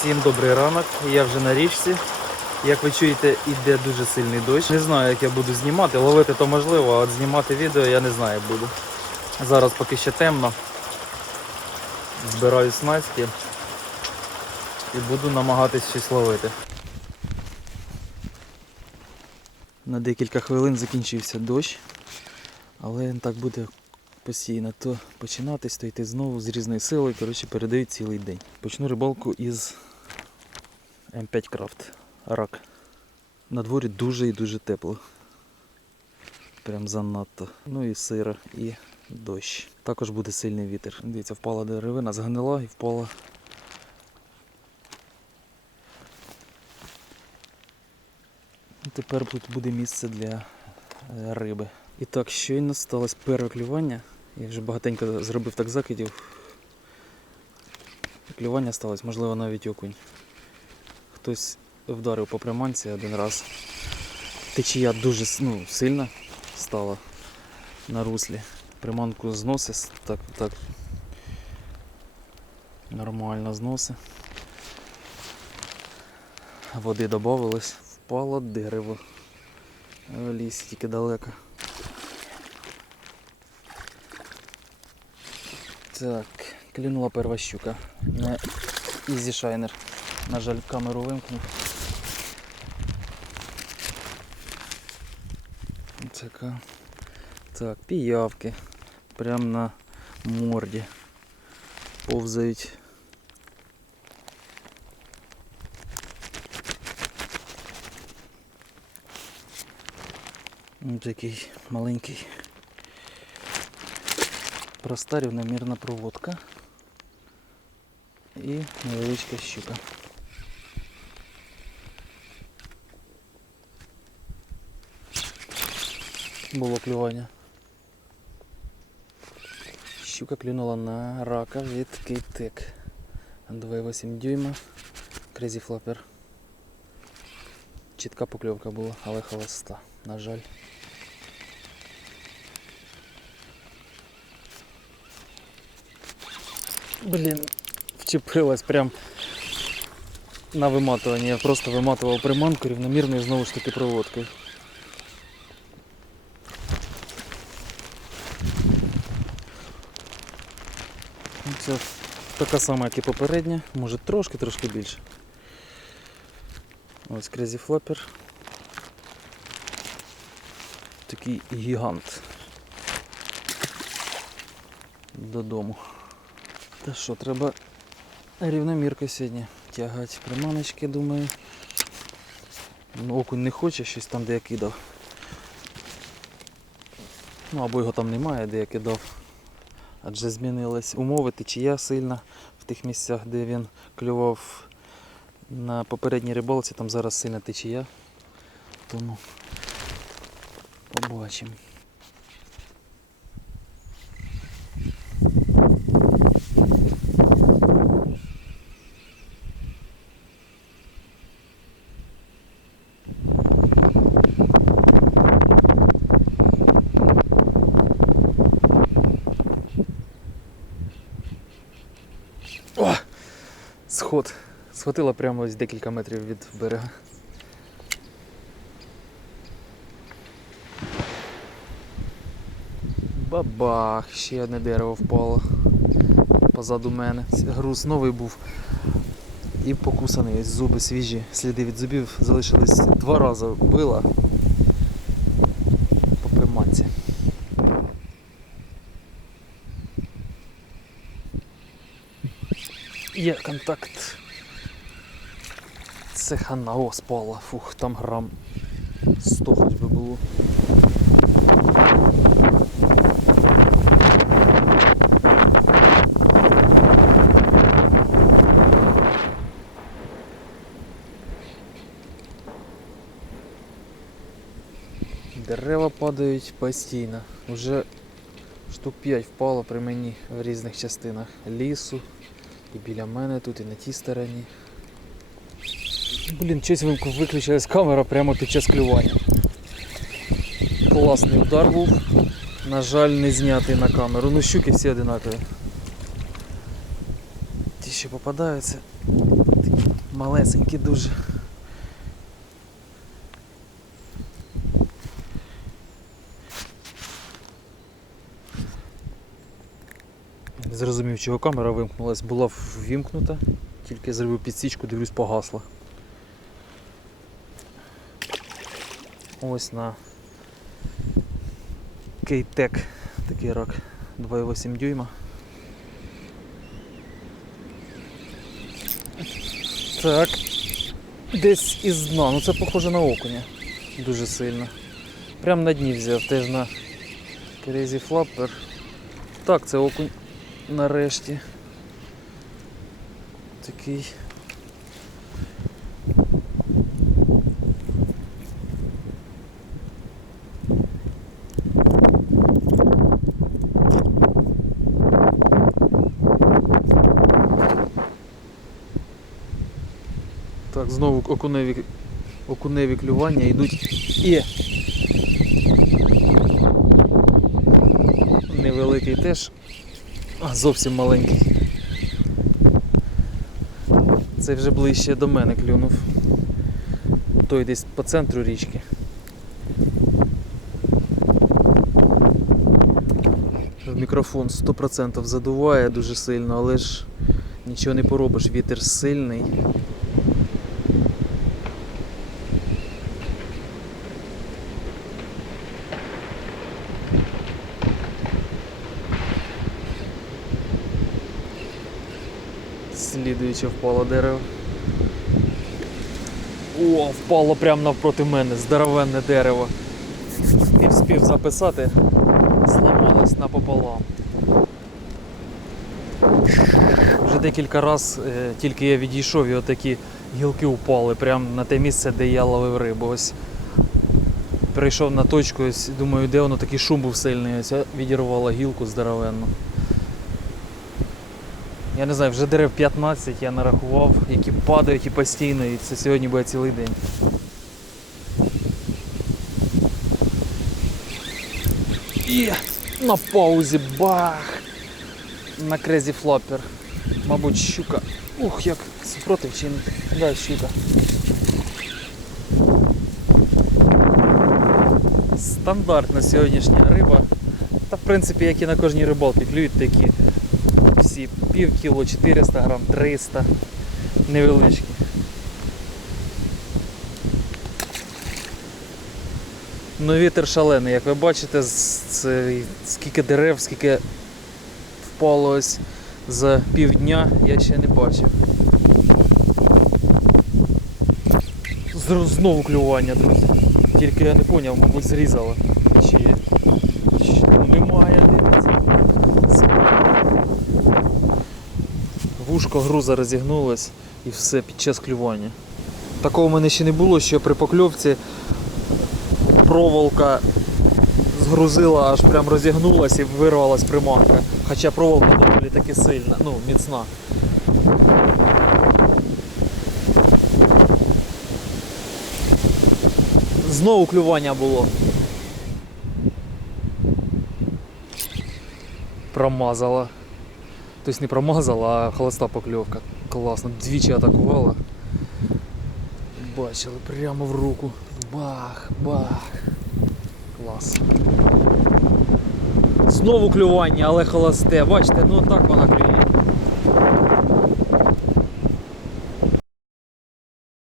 Всім добрий ранок. Я вже на річці. Як ви чуєте, іде дуже сильний дощ. Не знаю, як я буду знімати. Ловити то можливо, а от знімати відео я не знаю буду. Зараз поки ще темно. Збираю снасті і буду намагатись щось ловити. На декілька хвилин закінчився дощ, але так буде постійно то починатись, то йти знову з різної сили. Коротше, передають цілий день. Почну рибалку із М5 Крафт. Рак. На дворі дуже і дуже тепло. Прям занадто. Ну і сиро, і дощ. Також буде сильний вітер. Дивіться, впала деревина, згнила і впала. Тепер тут буде місце для е, риби. І так, щойно сталося перше клювання. Я вже багатенько зробив так закидів. Клювання сталося, можливо, навіть окунь. Хтось вдарив по приманці один раз. Течія дуже ну, сильна стала на руслі. Приманку зносить так, так нормально зносить. Води додавалось, впало дерево. В лісі тільки далеко. Так, клюнула перша щука. Easy Shiner. На жаль, камеру вимкнув. Така. Так, піявки. Прямо на морді. Повзають. Ось Такий маленький. Проста рівномірна проводка і невеличка щука. Було клювання. Щука клюнула на рака від кейтек. 2,8 дюйма. Crazy Flapper. Чітка покльовка була, але холоста, на жаль. Блін, вчепилась прям на виматуванні. Я просто виматував приманку рівномірною знову ж таки проводкою. Ну, така сама, як і попередня, може трошки-трошки більше. Ось Crazy Flapper. Такий гігант. Додому. Та що, треба рівномірко сьогодні тягати приманочки, думаю. Ну, окунь не хоче щось там, де я кидав. Ну або його там немає, де я кидав. Адже змінились умови, течія сильна в тих місцях, де він клював на попередній рибалці, там зараз сильна течія. Тому побачимо. О! Сход. Схватила прямо ось декілька метрів від берега. Бабах! Ще одне дерево впало позаду мене. Груз новий був і покусаний, зуби свіжі, сліди від зубів залишились два рази била по приманці. Є контакт. Це хана о, спала. Фух, там грам 100 хоч би було. Дерева падають постійно. Уже штук 5 впало при мені в різних частинах лісу. І біля мене тут, і на тій стороні. Блін, вимку- виключилась камера прямо під час клювання. Класний удар був. На жаль, не знятий на камеру. Ну щуки всі одинакові. Ті, що попадаються, такі малесенькі дуже. Зрозумів, чого камера вимкнулась, була ввімкнута, тільки зробив підсічку, дивлюсь, погасла. Ось на Кейтек такий рак 2,8 дюйма. Так. Десь із дна. Ну це похоже на окуня. Дуже сильно. Прям на дні взяв, теж на Crazy Flapper. Так, це окунь нарешті. Такий. Так, знову окуневі, окуневі клювання йдуть і невеликий теж, а зовсім маленький. Це вже ближче до мене клюнув. Той десь по центру річки. Мікрофон 100% задуває дуже сильно, але ж нічого не поробиш, вітер сильний. Слідуюче впало дерево. О, впало прямо навпроти мене, здоровенне дерево. Не встиг записати, зламалось напополам. Вже декілька разів е, тільки я відійшов і отакі гілки упали прямо на те місце, де я ловив рибу. Ось прийшов на точку, ось думаю, де воно такий шум був сильний, ось я відірвала гілку здоровенну. Я не знаю, вже дерев 15 я нарахував, які падають і постійно, і це сьогодні буде цілий день. І на паузі бах! На крезі флоппер. Мабуть, щука. Ух, як супротив чи. Да, щука. Стандартна сьогоднішня риба. Та в принципі, як і на кожній рибалці, клюють такі всі пів кіло, 400 грам, 300 невеличкі. Ну вітер шалений, як ви бачите, це скільки дерев, скільки впало за півдня, я ще не бачив. Знову клювання, друзі. Тільки я не зрозумів, мабуть, зрізало. Чи, чи ну, немає, дивіться. Вушко груза розігнулось і все під час клювання. Такого в мене ще не було, що при покльовці проволока згрузила, аж прям розігнулась і вирвалась приманка. Хоча проволока доволі таки сильна, ну, міцна. Знову клювання було. Промазала. Тобто не промазала, а холоста покльовка. Класно. Двічі атакувала. Бачили прямо в руку. Бах, бах. Клас. Знову клювання, але холосте. Бачите, ну так вона клює.